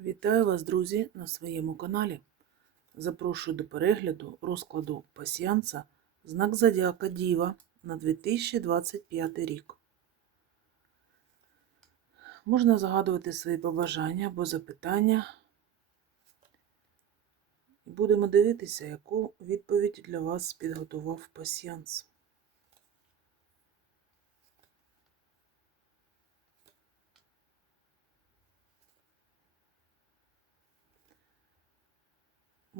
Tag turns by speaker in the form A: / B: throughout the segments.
A: Вітаю вас, друзі, на своєму каналі. Запрошую до перегляду розкладу пасіянса знак Зодіака Діва на 2025 рік. Можна загадувати свої побажання або запитання. Будемо дивитися, яку відповідь для вас підготував пасіянс.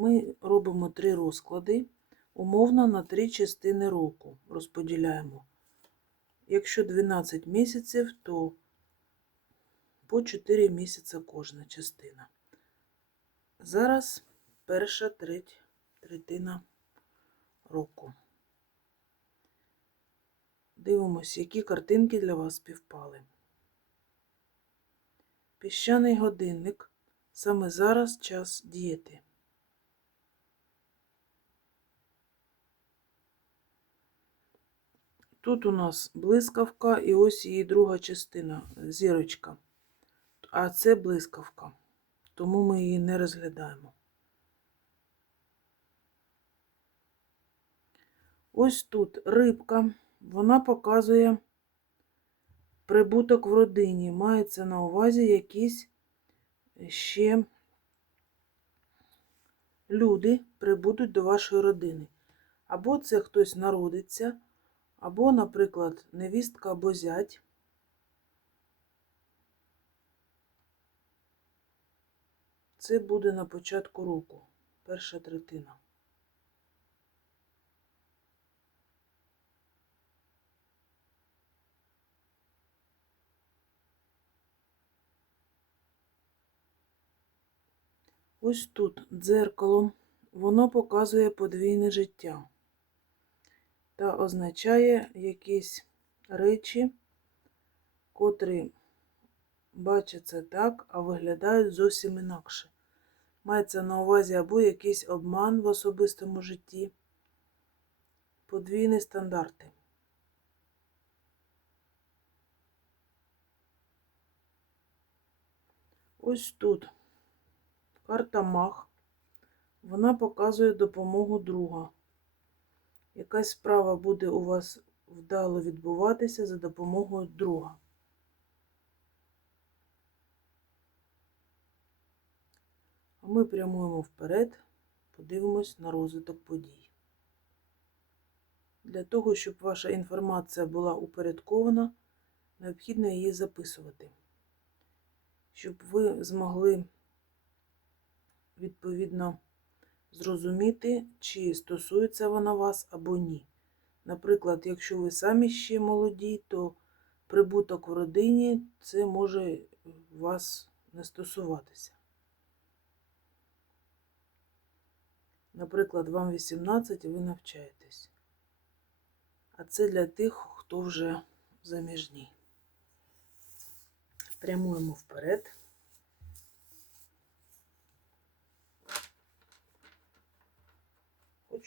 A: Ми робимо три розклади, умовно на три частини року розподіляємо. Якщо 12 місяців, то по 4 місяці кожна частина. Зараз перша треть, третина року. Дивимось, які картинки для вас співпали. Піщаний годинник. Саме зараз час діяти. Тут у нас блискавка і ось її друга частина зірочка. А це блискавка, тому ми її не розглядаємо. Ось тут рибка, вона показує прибуток в родині. Мається на увазі якісь ще люди прибудуть до вашої родини. Або це хтось народиться. Або, наприклад, невістка або зять. Це буде на початку року, перша третина. Ось тут дзеркало, воно показує подвійне життя та означає якісь речі, котрі бачаться так, а виглядають зовсім інакше. Мається на увазі або якийсь обман в особистому житті, подвійні стандарти. Ось тут карта Мах. Вона показує допомогу друга. Якась справа буде у вас вдало відбуватися за допомогою друга. А ми прямуємо вперед, подивимось на розвиток подій. Для того, щоб ваша інформація була упорядкована, необхідно її записувати, щоб ви змогли відповідно зрозуміти, чи стосується вона вас або ні. Наприклад, якщо ви самі ще молоді, то прибуток в родині це може вас не стосуватися. Наприклад, вам 18 і ви навчаєтесь. А це для тих, хто вже заміжній. Прямуємо вперед.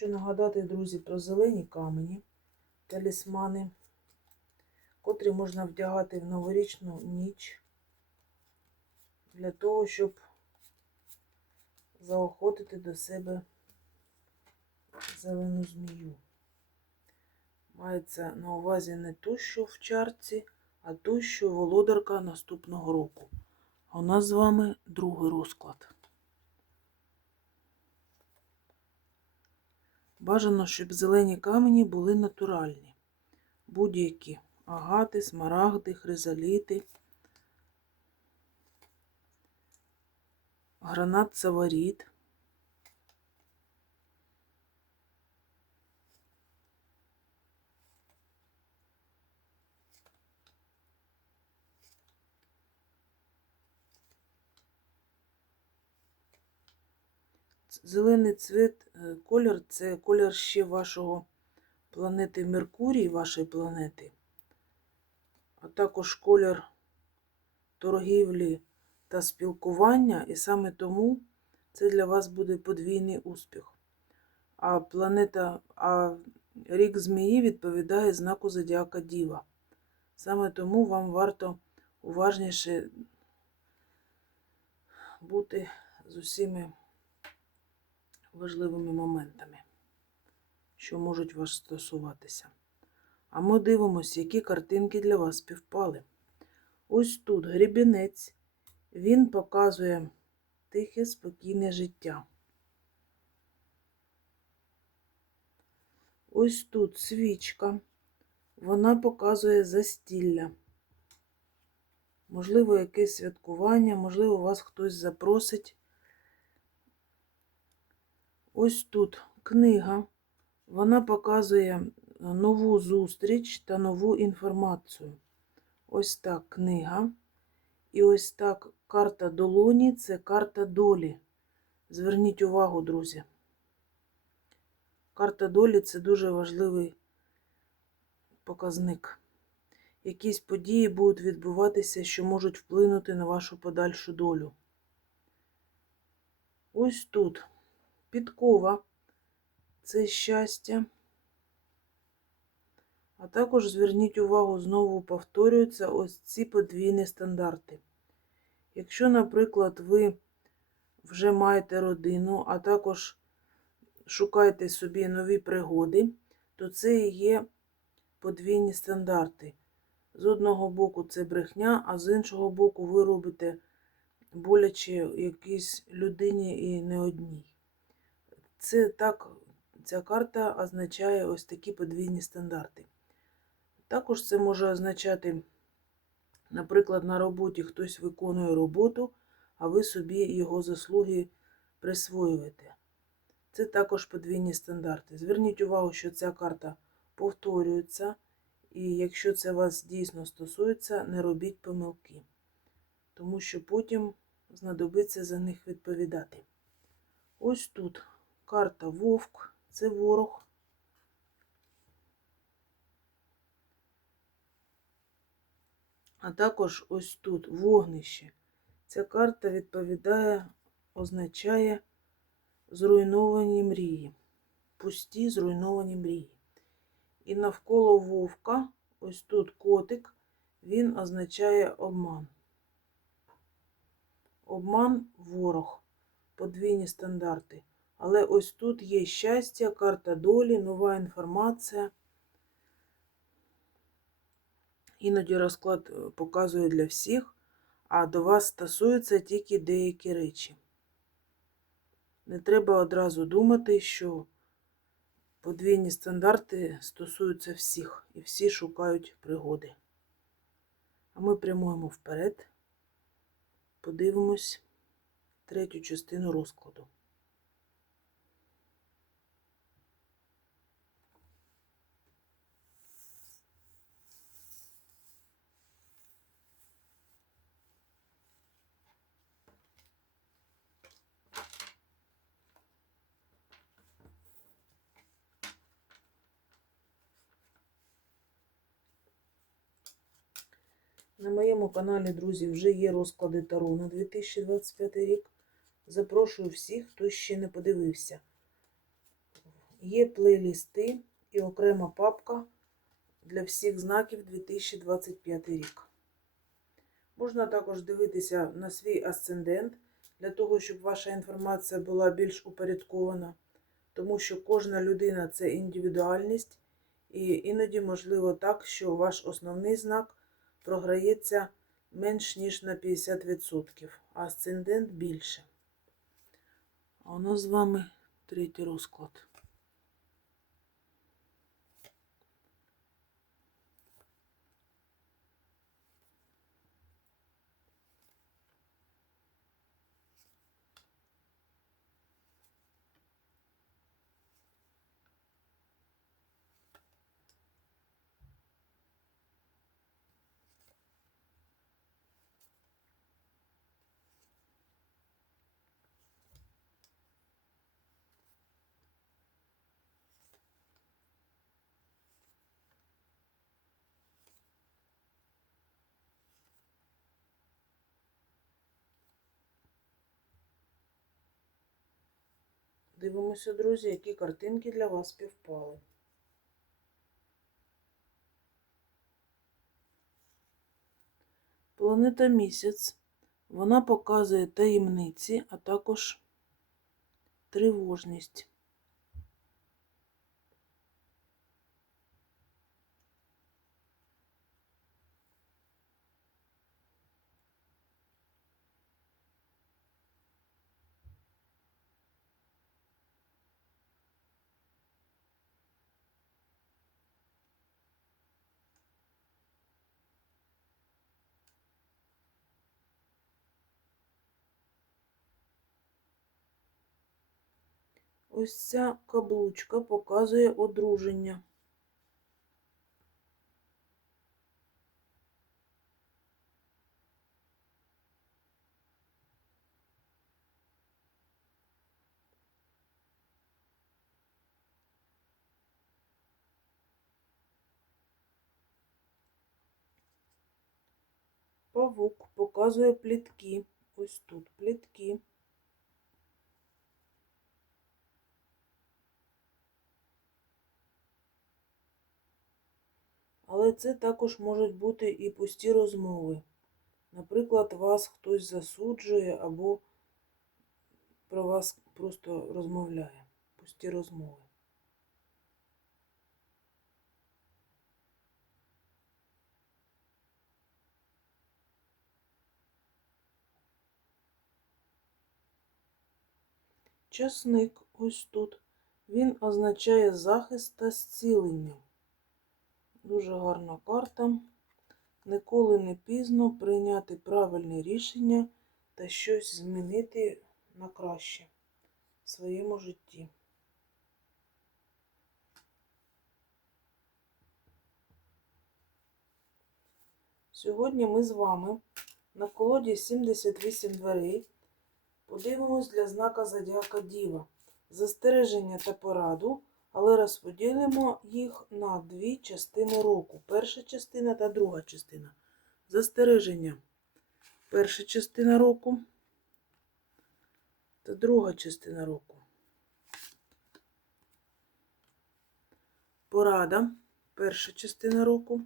A: Хочу нагадати, друзі, про зелені камені, талісмани, котрі можна вдягати в новорічну ніч для того, щоб заохотити до себе зелену змію. Мається на увазі не ту, що в чарці, а ту, що володарка наступного року. А у нас з вами другий розклад. Бажано, щоб зелені камені були натуральні. Будь-які агати, смарагди, хризаліти, гранат саваріт. Зелений цвіт, е, колір це колір ще вашого планети Меркурій, вашої планети, а також колір торгівлі та спілкування, і саме тому це для вас буде подвійний успіх. А планета, а рік Змії відповідає знаку Зодіака Діва. Саме тому вам варто уважніше бути з усіми важливими моментами, що можуть вас стосуватися. А ми дивимося, які картинки для вас співпали. Ось тут грібінець, він показує тихе, спокійне життя. Ось тут свічка, вона показує застілля. Можливо, якесь святкування, можливо, вас хтось запросить. Ось тут книга. Вона показує нову зустріч та нову інформацію. Ось так книга. І ось так карта долоні це карта долі. Зверніть увагу, друзі. Карта долі це дуже важливий показник. Якісь події будуть відбуватися, що можуть вплинути на вашу подальшу долю. Ось тут підкова це щастя. А також зверніть увагу, знову повторюються ось ці подвійні стандарти. Якщо, наприклад, ви вже маєте родину, а також шукаєте собі нові пригоди, то це і є подвійні стандарти. З одного боку це брехня, а з іншого боку, ви робите боляче якійсь людині і не одній. Це так, ця карта означає ось такі подвійні стандарти. Також це може означати, наприклад, на роботі хтось виконує роботу, а ви собі його заслуги присвоюєте. Це також подвійні стандарти. Зверніть увагу, що ця карта повторюється, і якщо це вас дійсно стосується, не робіть помилки, тому що потім знадобиться за них відповідати. Ось тут карта Вовк, це ворог. А також ось тут вогнище. Ця карта відповідає, означає зруйновані мрії, пусті зруйновані мрії. І навколо вовка, ось тут котик, він означає обман. Обман ворог, подвійні стандарти. Але ось тут є щастя, карта долі, нова інформація. Іноді розклад е, показує для всіх, а до вас стосуються тільки деякі речі. Не треба одразу думати, що подвійні стандарти стосуються всіх, і всі шукають пригоди. А ми прямуємо вперед, подивимось третю частину розкладу. На моєму каналі, друзі, вже є розклади Таро на 2025 рік. Запрошую всіх, хто ще не подивився. Є плейлісти і окрема папка для всіх знаків 2025 рік. Можна також дивитися на свій асцендент, для того, щоб ваша інформація була більш упорядкована, тому що кожна людина це індивідуальність, і іноді можливо так, що ваш основний знак програється менш ніж на 50%, а асцендент більше. А у нас з вами третій розклад. Дивимося, друзі, які картинки для вас співпали. Планета місяць Вона показує таємниці, а також тривожність. Ось ця каблучка показує одруження. Павук показує плітки. Ось тут плітки. Це також можуть бути і пусті розмови. Наприклад, вас хтось засуджує або про вас просто розмовляє. Пусті розмови. Часник ось тут. Він означає захист та зцілення. Дуже гарна карта. Ніколи не пізно прийняти правильне рішення та щось змінити на краще в своєму житті. Сьогодні ми з вами на колоді 78 дверей подивимось для знака Зодіака Діва, застереження та пораду але розподілимо їх на дві частини року. Перша частина та друга частина. Застереження. Перша частина року та друга частина року. Порада. Перша частина року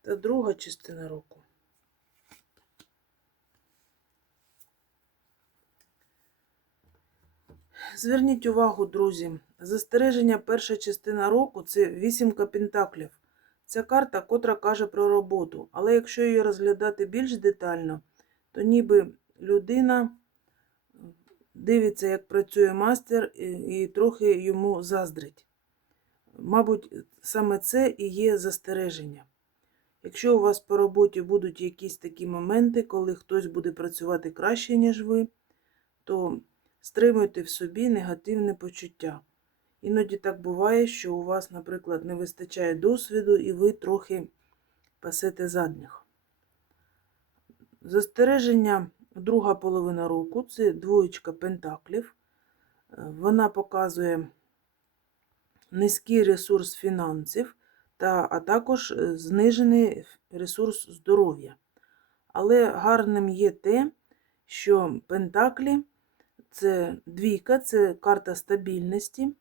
A: та друга частина року. Зверніть увагу, друзі, застереження перша частина року це вісімка пентаклів. Ця карта, котра каже про роботу. Але якщо її розглядати більш детально, то ніби людина дивиться, як працює мастер, і трохи йому заздрить. Мабуть, саме це і є застереження. Якщо у вас по роботі будуть якісь такі моменти, коли хтось буде працювати краще, ніж ви, то стримуйте в собі негативне почуття. Іноді так буває, що у вас, наприклад, не вистачає досвіду і ви трохи пасете задніх. Застереження друга половина року це двоєчка пентаклів. Вона показує низький ресурс фінансів, та, а також знижений ресурс здоров'я. Але гарним є те, що пентаклі це двійка, це карта стабільності.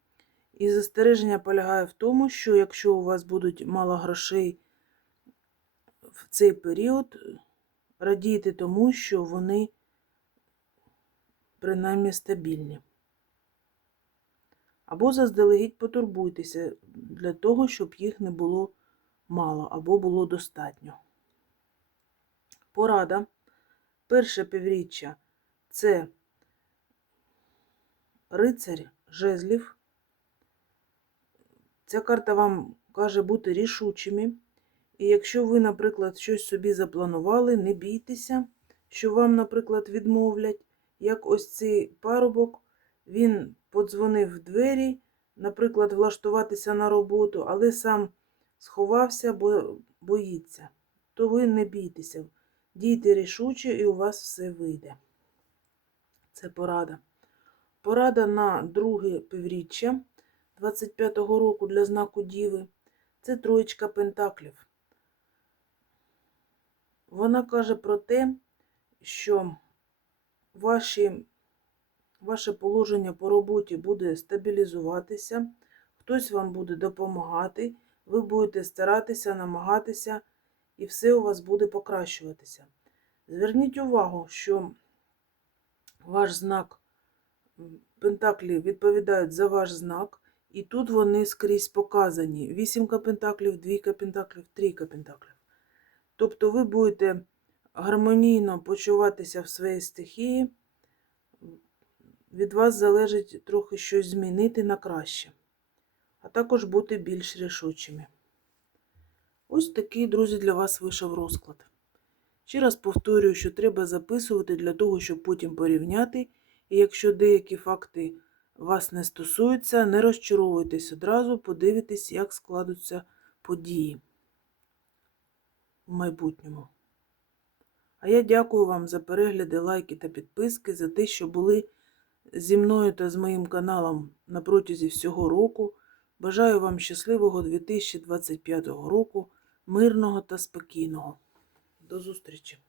A: І застереження полягає в тому, що якщо у вас будуть мало грошей в цей період, радійте тому, що вони принаймні стабільні. Або заздалегідь потурбуйтеся для того, щоб їх не було мало або було достатньо. Порада. Перше півріччя це рицарь жезлів. Ця карта вам каже бути рішучими. І якщо ви, наприклад, щось собі запланували, не бійтеся, що вам, наприклад, відмовлять, як ось цей парубок, він подзвонив в двері, наприклад, влаштуватися на роботу, але сам сховався, бо боїться. То ви не бійтеся. Дійте рішуче, і у вас все вийде. Це порада. Порада на друге півріччя 25-го року для знаку Діви це троєчка пентаклів. Вона каже про те, що ваші, ваше положення по роботі буде стабілізуватися, хтось вам буде допомагати, ви будете старатися, намагатися, і все у вас буде покращуватися. Зверніть увагу, що ваш знак Пентаклі відповідають за ваш знак, і тут вони скрізь показані. Вісімка пентаклів, двійка пентаклів, трійка пентаклів. Тобто ви будете гармонійно почуватися в своїй стихії. Від вас залежить трохи щось змінити на краще, а також бути більш рішучими. Ось такий, друзі, для вас вийшов розклад. Ще раз повторюю, що треба записувати для того, щоб потім порівняти. І якщо деякі факти вас не стосуються, не розчаровуйтесь одразу, подивитесь, як складуться події в майбутньому. А я дякую вам за перегляди, лайки та підписки, за те, що були зі мною та з моїм каналом на протязі всього року. Бажаю вам щасливого 2025 року, мирного та спокійного. До зустрічі!